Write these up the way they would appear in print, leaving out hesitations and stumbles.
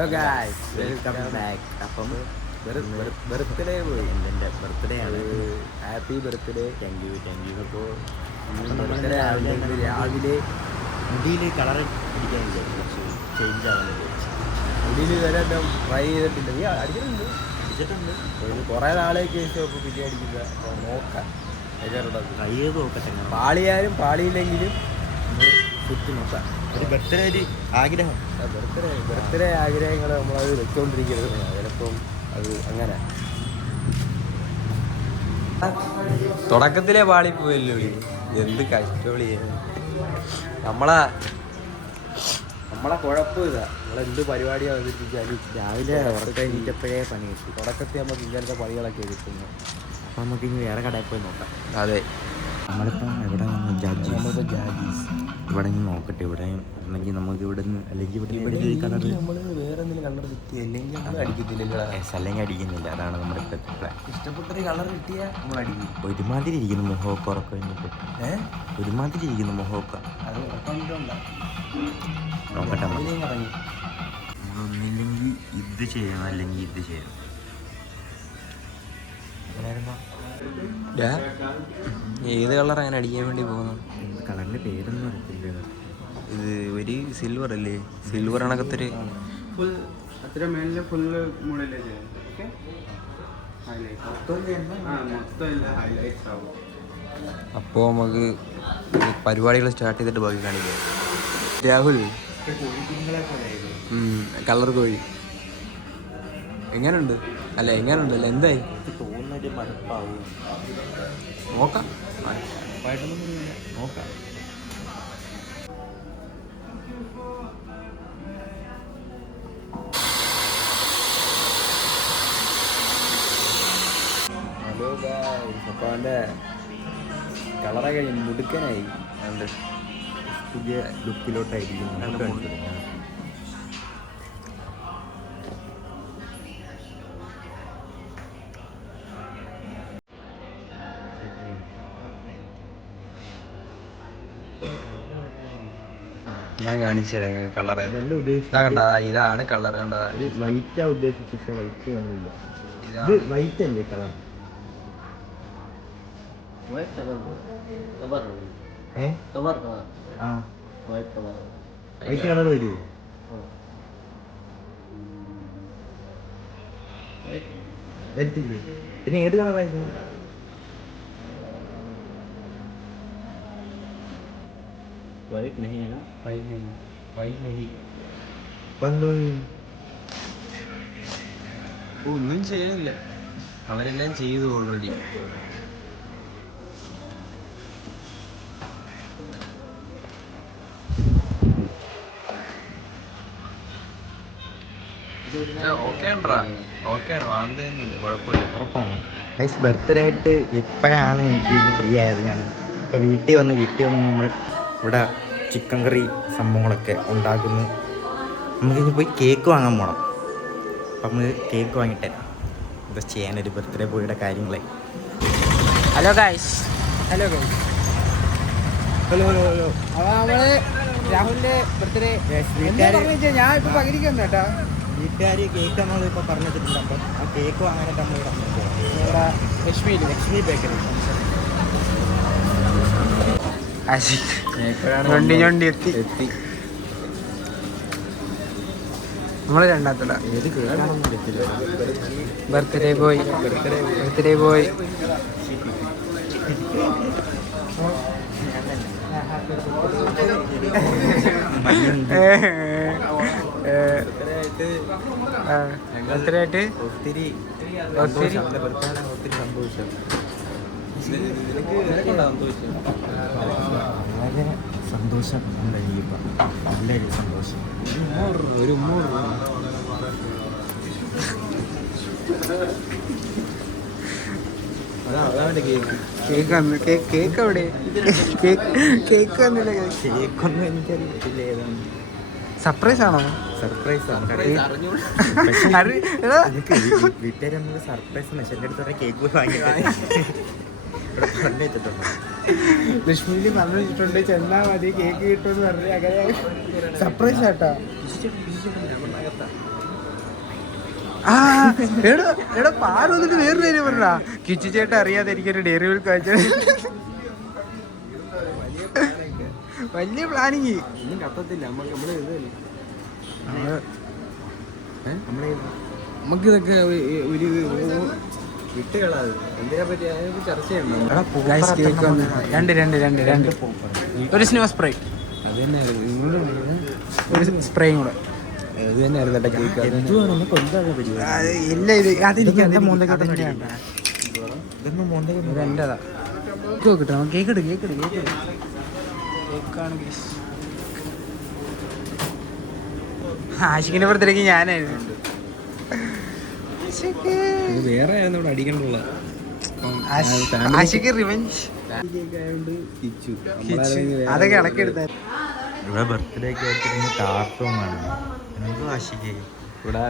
Welcome back. അപ്പം birthday പോയി, എൻ്റെ ബർത്ത്ഡേ ആണ്. Happy birthday. Thank you. അപ്പോൾ ബർത്ത്ഡേ രാവിലെ മുടിയിൽ കളർ അടിക്കാൻ വിചാരിച്ചു, ചേഞ്ച് ആവാൻ വിചാരിച്ചു. മുടിയിൽ വരെ ട്രൈ ചെയ്തിട്ടില്ല. നീ അടിച്ചിട്ടുണ്ട്? കുറേ നാളേക്ക് ശേഷം ഇപ്പോൾ പിന്നെ അടിക്കില്ല. നോക്കാം, ട്രൈ ചെയ്ത് നോക്കട്ടെ. പാളിയാലും പാളിയില്ലെങ്കിലും ചുറ്റി നോക്കാം. ഒരു ബർത്ത്ഡേ ഒരു ആഗ്രഹം, ബർത്ത്ഡേ ആഗ്രഹങ്ങൾ നമ്മളത് വെച്ചുകൊണ്ടിരിക്കരുത്. ചിലപ്പം അത് അങ്ങനെ തുടക്കത്തിലെ പാളി പോയല്ലോ. എന്ത് കഷ്ടവിളി. നമ്മളെ കുഴപ്പമില്ല. നമ്മളെന്ത് പരിപാടിയാണ് അവതരിപ്പിച്ചാലും രാവിലെ ഉറക്കം എണീറ്റപ്പോഴേ പണി കിട്ടി. തുടക്കത്തിൽ നമുക്ക് ഇങ്ങനത്തെ പണികളൊക്കെ കിട്ടുന്നു. അപ്പം നമുക്ക് ഇനി വേറെ കടയിൽ പോയി നോക്കാം. അതെ, നമ്മളിപ്പം എവിടെ വന്നു? ജാജീസ്. ഇവിടെ നിന്ന് നോക്കട്ടെ. ഇവിടെ ഉണ്ടെങ്കിൽ നമുക്ക് ഇവിടെ നിന്ന്, അല്ലെങ്കിൽ ഇവിടെ നമ്മൾ വേറെ എന്തെങ്കിലും കളർ കിട്ടിയ, അല്ലെങ്കിൽ നമ്മൾ അടിക്കത്തില്ല. അല്ലെങ്കിൽ അടിക്കുന്നില്ല. അതാണ് നമ്മുടെ ഇപ്പോഴത്തെ പ്ലാൻ. ഇഷ്ടപ്പെട്ടൊരു കളർ കിട്ടിയാൽ നമ്മൾ അടിക്കും. ഒരുമാതിരി ഇരിക്കുന്നു മുഖമൊക്കെ ഉറക്കം കഴിഞ്ഞിട്ട്. ഒരുമാതിരി ഇരിക്കുന്നു മുഖമൊക്കെ. അത് ഉറക്കമില്ല. നോക്കട്ടെ, നമ്മളൊന്നില്ലെങ്കിൽ ഇത് ചെയ്യണം, അല്ലെങ്കിൽ ഇത് ചെയ്യണം. ഏത് കളർ അങ്ങനെ അടിക്കാൻ വേണ്ടി പോകുന്നു? കളറിന്റെ പേരൊന്നും അറിയത്തില്ല. ഇത് ഒരു സിൽവർ അല്ലേ? സിൽവർ കണക്കത്തൊരു അപ്പോൾ നമുക്ക് പരിപാടികൾ സ്റ്റാർട്ട് ചെയ്തിട്ട് ബാക്കി കാണിക്കാം. രാഹുൽ, കളർ കോഴി എങ്ങനെയുണ്ട്? എങ്ങനെയുണ്ടല്ലോ? എന്തായി തോന്നുന്നൊരു മടുപ്പാവും. നോക്കാം, നോക്കാം. ഹലോ ഗായ്സ്, അപ്പോൾ അവൻ്റെ കളറൊക്കെ മുടുക്കനായി. അതുകൊണ്ട് പുതിയ ലുക്കിലോട്ടായിരിക്കും. ഞാൻ കാണിച്ചു തരാം കളർ. ഇതാണ് കളർ. കണ്ട, വൈറ്റാ ഉദ്ദേശിച്ച വൈറ്റ് കാണില്ല. ഇത് വൈറ്റ് അല്ലേ കളർ? വൈറ്റ് കളർ വരുമോ? പിന്നെ ഏത് കളറായിരുന്നു? वाइट नहीं है ना? वाइट नहीं ഒന്നും ചെയ്യാനില്ല. അവരെല്ലാം ചെയ്തു ഓൾറെഡി. ബർത്ത്ഡേ ആയിട്ട് ഇപ്പോഴാണ് എനിക്ക് ഫ്രീ ആയത്. ഞാൻ ഇപ്പോൾ വീട്ടിൽ വന്ന് നമ്മൾ ഇവിടെ ചിക്കൻ കറി സംഭവങ്ങളൊക്കെ ഉണ്ടാക്കുന്നു. നമുക്കിനി പോയി കേക്ക് വാങ്ങാൻ പോകണം. അപ്പം നമുക്ക് കേക്ക് വാങ്ങിയിട്ട് എന്താ ചെയ്യാനൊരു ബർത്ത്ഡേ ബോയുടെ കാര്യങ്ങളെ. Hello guys. അപ്പോൾ നമ്മൾ രാഹുലിൻ്റെ ബർത്ത്ഡേ ഞാൻ ഇപ്പോൾ പകരിക്കുന്നു കേട്ടോ. വീട്ടുകാർ കേക്ക് നമ്മളിപ്പോൾ പറഞ്ഞിട്ടുണ്ട്. അപ്പം ആ കേക്ക് വാങ്ങാനായിട്ട് നമ്മൾ ഇവിടെ ലക്ഷ്മി ബേക്കറി എത്തി. നമ്മള് രണ്ടാമത്തെ ഏത് കേൾക്കാനൊന്നും പറ്റില്ല. ബർത്ത്ഡേ ബോയ് ബർത്ത്ഡേ ഒത്തിരി സന്തോഷം. വളരെ സന്തോഷം ഉണ്ടായിരിക്കും. നല്ലൊരു സന്തോഷം. ഒരു കേക്ക് അവിടെ കേക്കൊന്നും എനിക്കറിയത്തില്ല ഏതാണ്. സർപ്രൈസ് ആണോ? സർപ്രൈസാണ്. വീട്ടുകാർ നമുക്ക് സർപ്രൈസ് മെഷീൻ്റെ അടുത്ത് കേക്ക് വാങ്ങിയിട്ട് ലക്ഷ്മിയിൽ പറഞ്ഞിട്ടുണ്ട് ചെന്നാ മതി കേക്ക് കിട്ടുമെന്ന് പറഞ്ഞ് അങ്ങനെ സർപ്രൈസ് ആട്ടാ. ആ എടാ എടാ പാല് വന്നിട്ട് വേറൊരു കാര്യം പറഞ്ഞാ കിച്ചു ചേട്ടൻ അറിയാതെ എനിക്കൊരു ഡെയറി മിൽക്ക് കഴിച്ച വലിയ പ്ലാനിങ്. ഒന്നും കത്തത്തില്ല. നമുക്കിതൊക്കെ ഒരു വിട്ടുകളാത് എന്തിനെ പറ്റി അതിനെ ചർച്ച ചെയ്യണം. രണ്ട് ഒരു സ്നോ സ്പ്രേ, അത് തന്നെ ഒരു സ്പ്രേയും കൂടെ. അത് തന്നെയായിരുന്നു കേക്ക്. ഇല്ല ഇത് അതെനിക്ക് എന്റെ മോന്തക്കോട്ടെ എന്റേതാ. കിട്ടണം. കേക്ക് കേക്കാണ്. ആഷിക്കിന്റെ പുറത്തേക്ക് ഞാനായിരുന്നു. വേറെ ഇവിടെ അടിക്കണ്ടുള്ള ആഷിക്ക് റിവെഞ്ച് അതൊക്കെ ഇളക്കിയെടുത്ത. ഇവിടെ ബർത്ത്ഡേക്ക് ആയിട്ട് കാർട്ടൂണാണ്. എന്തോ ആഷിക്ക് ഇവിടെ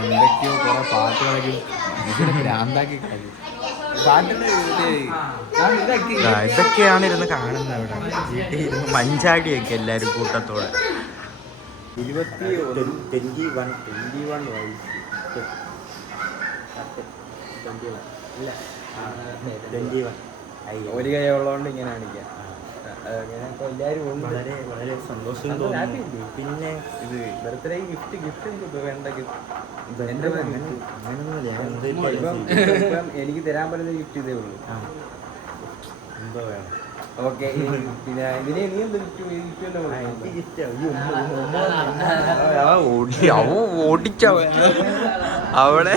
എന്തൊക്കെയോ കുറെ പാട്ടുകളൊക്കെ ഭ്രാന്താക്കി കളഞ്ഞു. ഇതൊക്കെയാണ് ഇരുന്ന് കാണുന്നത്. ഇവിടെ വീട്ടിൽ ഇരുന്ന് മഞ്ചാടിയൊക്കെ എല്ലാരും കൂട്ടത്തോടെ. 21 ഒരു കൈ ഉള്ളതുകൊണ്ട് ഇങ്ങനെ കാണിക്കാം. എല്ലാവരും വളരെ വളരെ സന്തോഷം തോന്നുന്നു. പിന്നെ ഇത് ബർത്ത്ഡേ ഗിഫ്റ്റ് വേണ്ട ഗിഫ്റ്റ് എൻ്റെ എനിക്ക് തരാൻ പറ്റുന്ന ഗിഫ്റ്റ് ഇതേ ഉള്ളൂ. എന്തോ വേണം. ഓക്കെ. പിന്നെ ഇതിനെ നീ എന്ത് ഓടിച്ചോ അവിടെ.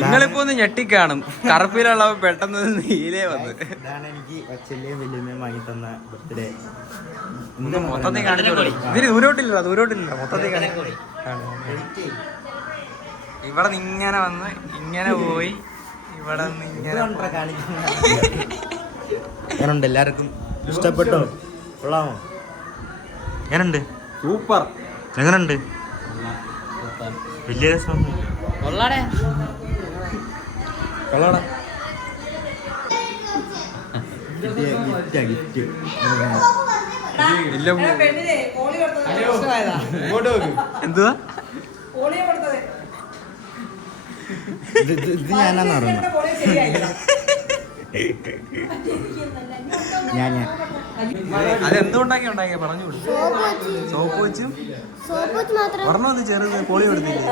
നിങ്ങളിപ്പോ ഒന്ന് ഞെട്ടിക്കാണും. കറുപ്പിലുള്ള പെട്ടെന്ന് നീലേ വന്ന്. ഇതാണ് എനിക്ക് അച്ഛൻ്റെയും വലിയമ്മയും വാങ്ങി തന്ന ബർത്ത്ഡേ. മൊത്തത്തിൽ കാണിച്ചു. ഇതിന് ദൂരോട്ടില്ല മൊത്തത്തിൽ കാണിച്ചു. ഇവിടെ നിന്ന് ഇങ്ങനെ വന്ന് ഇങ്ങനെ പോയി ഇവിടെ നിന്ന് ഇങ്ങനെ ഞാനുണ്ട്. എല്ലാവർക്കും ഇഷ്ടപ്പെട്ടോ? കൊള്ളാമോ? എങ്ങനുണ്ട്? സൂപ്പർ. എങ്ങനുണ്ട്? വലിയ രസമൊന്നും കൊള്ളാടാ. ഗിഫ്റ്റ് എന്തുവാ ഇത് ഞാനാന്ന് പറയുന്നത്. ഞാൻ അതെന്തുകൊണ്ടാക്കി പറഞ്ഞു കൊടുത്തു. സോപ്പ് വെച്ചും പറഞ്ഞു വന്ന് ചെറുത് പോളി കൊടുത്തില്ലേ.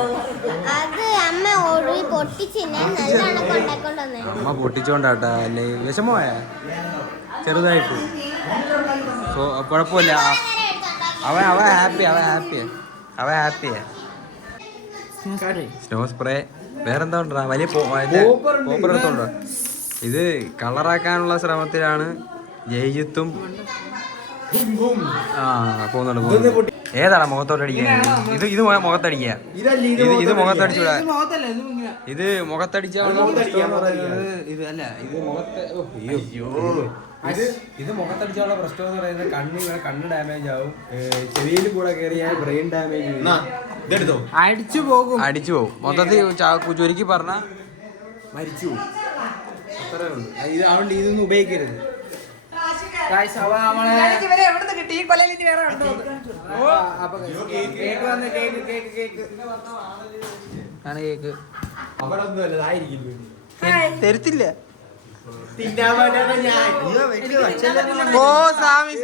അമ്മ പൊട്ടിച്ചോണ്ടാട്ടാ. അല്ലേ വിഷമമായ ചെറുതായിട്ട്. കുഴപ്പമില്ല. അവൻ ഹാപ്പിയാ. സ്നോ സ്പ്രേ വേറെന്താ ഉണ്ടാ വലിയ പോപ്പർ എടുത്തോണ്ടോ. ഇത് കളറാക്കാനുള്ള ശ്രമത്തിലാണ് ജയിത്തും. പോകുന്നുണ്ട്. ഏതാടാ മുഖത്തോട്ട് അടിക്കാൻ? ഇത് മുഖത്തടിക്കുക. ഇത് മുഖത്തടിച്ചൂടാ. ഇത് മുഖത്തടിച്ചാൽ ഇത് മുഖത്തടിച്ചാലുള്ള പ്രശ്നം എന്ന് പറയുന്നത് കണ്ണ് ഡാമേജ് ആവും. ചെവിയിൽ കൂടെ കയറിയാൽ ബ്രെയിൻ ഡാമേജ് അടിച്ചു പോകും. മൊത്തത്തിൽ ചുരുക്കി പറഞ്ഞ മരിച്ചു പോകും. അത്രേ ഉള്ളൂ. ഇത് അതുകൊണ്ട് ഇതൊന്നും ഉപയോഗിക്കരുത്. തരത്തില്ല. ഓ സാമി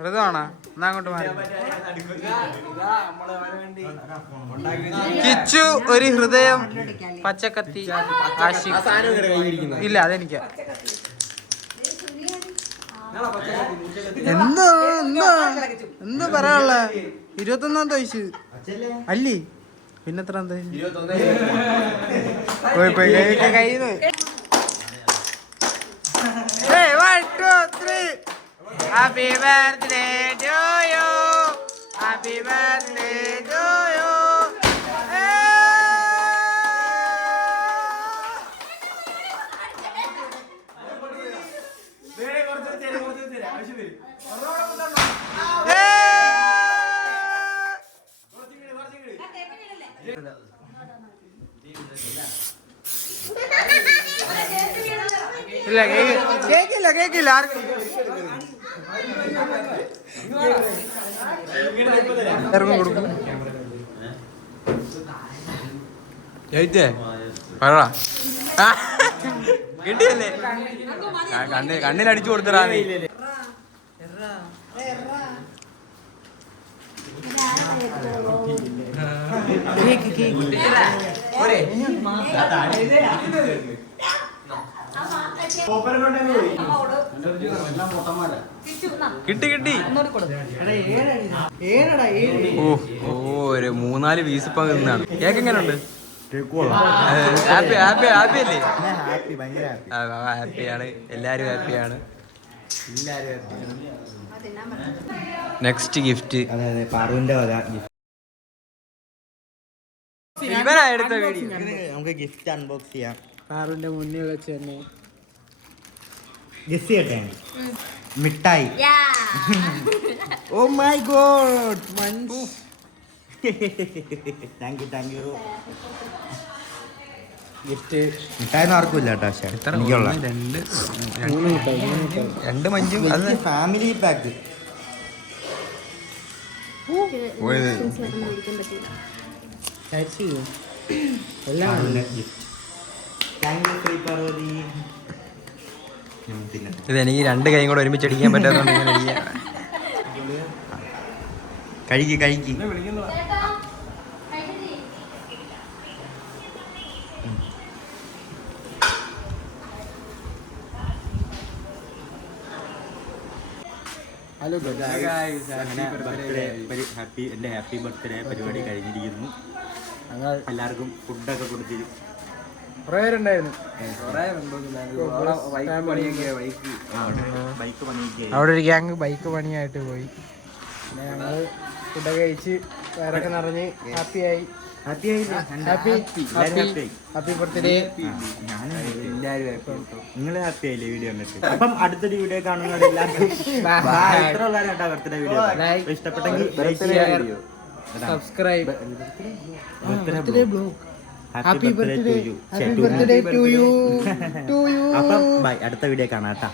വ്രതമാണോ? എന്നാ അങ്ങോട്ട് മാറി. കിച്ചു ഒരു ഹൃദയം പച്ചക്കത്തി. ഇല്ല അതെനിക്കാ. എന്താ പറയാനുള്ള 21ാമത്തെ വയസ്സ് അല്ലേ? പിന്നെ എത്ര പോയി കയ്യിന്ന്. Happy birthday to you. Happy birthday to you. ഇല്ല കേക്ക് കേക്കില്ല ആർക്കും കൊടുക്കും. ജയിച്ചേ പറ കിട്ടിയല്ലേ കണ്ണിലടിച്ചു കൊടുത്തടാ നീ. കിട്ടി കിട്ടി. ഓ ഒരു 3-4 പീസ് ഇപ്പൊ നിന്നാണ്. കേക്ക് എങ്ങനെ ഉണ്ട്? ഹാപ്പി ഹാപ്പി ഹാപ്പി അല്ലേ? ഹാപ്പിയാണ്, എല്ലാരും ഹാപ്പിയാണ്. നെക്സ്റ്റ് ഗിഫ്റ്റ് ഇവനാ എടുത്ത വീഡിയോ. നമുക്ക് ഗിഫ്റ്റ് അൺബോക്സ് ചെയ്യാം. കാറിന്റെ മുന്നിൽ വെച്ച് തന്നെ ഗിഫ്റ്റ് ചെയ്യട്ടെ. മിഠായി. Oh my God. Thank you. Gift മിഠായി ആർക്കും ഇല്ല കേട്ടോ. രണ്ട് മഞ്ചും അത് ഫാമിലി പാക്ക്. ഇതെനിക്ക് 2 കൈയും കൂടെ ഒരുമിച്ച് അടിക്കാൻ പറ്റാത്തതുകൊണ്ട് ഇങ്ങനെ കഴിക്ക്. ഹലോ എൻ്റെ ഹാപ്പി ബർത്ത്ഡേ പരിപാടി കഴിഞ്ഞിരിക്കുന്നു. ഞങ്ങൾ എല്ലാവർക്കും ഫുഡൊക്കെ കൊടുത്തിട്ട് കുറേ പേരുണ്ടായിരുന്നു. ബൈക്ക് പണിയൊക്കെ അവിടെ ഒരു ഗ്യാങ് ബൈക്ക് പണിയായിട്ട് പോയി. പിന്നെ ഞങ്ങൾ ഫുഡൊക്കെ കഴിച്ച് വയറൊക്കെ നിറഞ്ഞ് ഹാപ്പിയായി. Happy birthday. നിങ്ങൾ ഹാപ്പി ആയില്ലേ വീഡിയോ കണ്ടിട്ട്? അപ്പം അടുത്തൊരു വീഡിയോ കാണുന്നത് എല്ലാവർക്കും ബർത്ത്ഡേ വീഡിയോ ഇഷ്ടപ്പെട്ടെങ്കിൽ subscribe. Happy birthday to you. അപ്പം ബൈ, അടുത്ത വീഡിയോ കാണാം കേട്ടാ.